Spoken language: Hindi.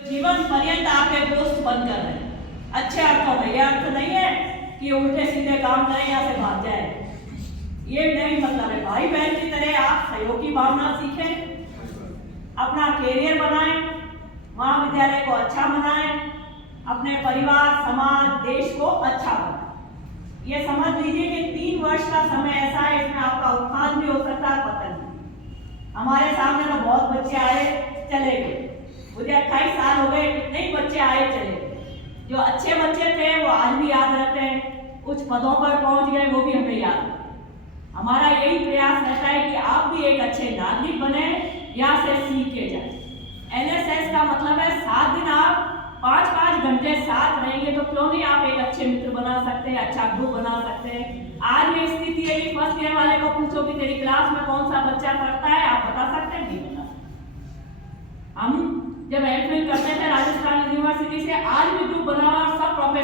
जीवन पर्यंत आपके दोस्त बनकर रहे। अच्छे अर्थों में, यह अर्थ नहीं है कि उल्टे सीधे काम करें या से भाग जाए, ये नहीं मतलब है। भाई बहन की तरह आप सहयोग की भावना सीखें, अपना कैरियर बनाएं, महाविद्यालय को अच्छा बनाएं, अपने परिवार, समाज, देश को अच्छा बनाएं। ये समझ लीजिए कि 3 वर्ष का समय ऐसा है, इसमें आपका उत्थान भी हो सकता है, पतन भी। हमारे सामने तो बहुत बच्चे आए चले गए, मुझे 28 साल हो गए, कितने ही बच्चे आए चले गए। जो अच्छे बच्चे थे वो आज भी याद रहते हैं, कुछ पदों पर पहुंच गए वो भी हमें याद है। हमारा यही प्रयास रहता है कि आप भी एक अच्छे नागरिक बने, यहाँ से सीख के जाए। एनएसएस का मतलब है 7 दिन आप 5-5 घंटे साथ रहेंगे, तो क्यों नहीं आप एक अच्छे मित्र बना सकते हैं, अच्छा ग्रुप बना सकते हैं। आज ये स्थिति है कि फर्स्ट ईयर वाले को पूछो कि तेरी क्लास में कौन सा बच्चा पढ़ता है, आप बता सकते हैं? नहीं बता सकते। हम जब एमफिल करते थे राजस्थान यूनिवर्सिटी से, आज भी ग्रुप बना और सब प्रोफेसर